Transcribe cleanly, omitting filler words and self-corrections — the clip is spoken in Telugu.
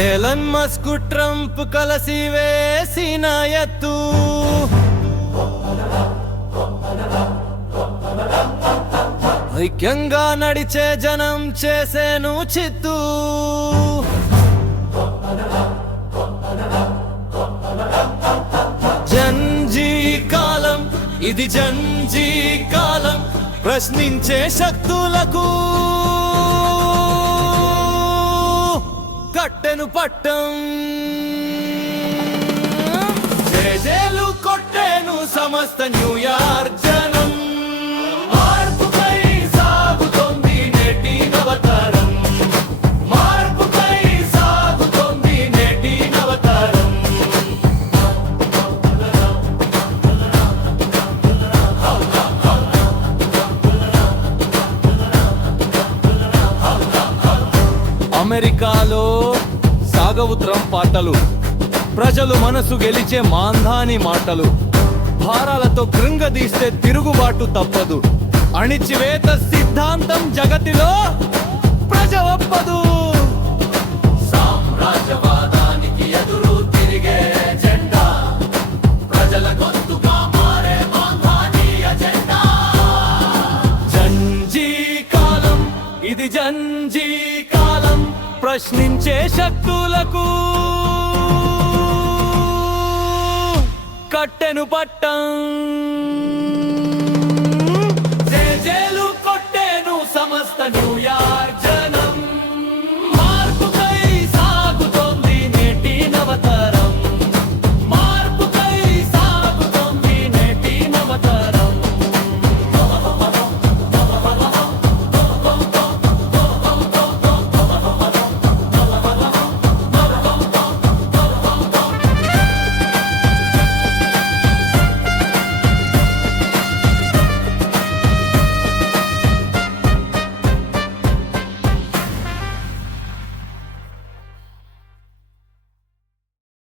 ఏలన్ మస్క్ ట్రంప్ కలసి వేసిన ఎత్తు ఐక్యంగా నడిచే జనం చేసేను చిత్తు జంజీ కాలం ఇది జంజీ కాలం ప్రశ్నించే శక్తులకు కట్టెను పట్టం జేజేలు కొట్టేను సమస్త న్యూయార్క్ జనం మార్పుపై సాగుతోంది నేటి నవతరం మార్పుపై సాగుతోంది నేటి నవతరం అమెరికాలో సాగవు ట్రంప్ పాటలు ప్రజలు మనసు గెలిచే మాంధాని మాటలు భారాలతో కృంగదీస్తే తిరుగుబాటు తప్పదు అణిచివేత సిద్ధాంతం జగతిలో ప్రజ ఒప్పదు సామ్రాజ్యవాదానికి ఎదురు తిరిగే జెండా ప్రజల గొంతుగా మారే మాంధాని అజెండా జంజీ కాలం ఇది జంజీ కాలం ప్రశ్నించే శక్తులకు కట్టెను పట్టం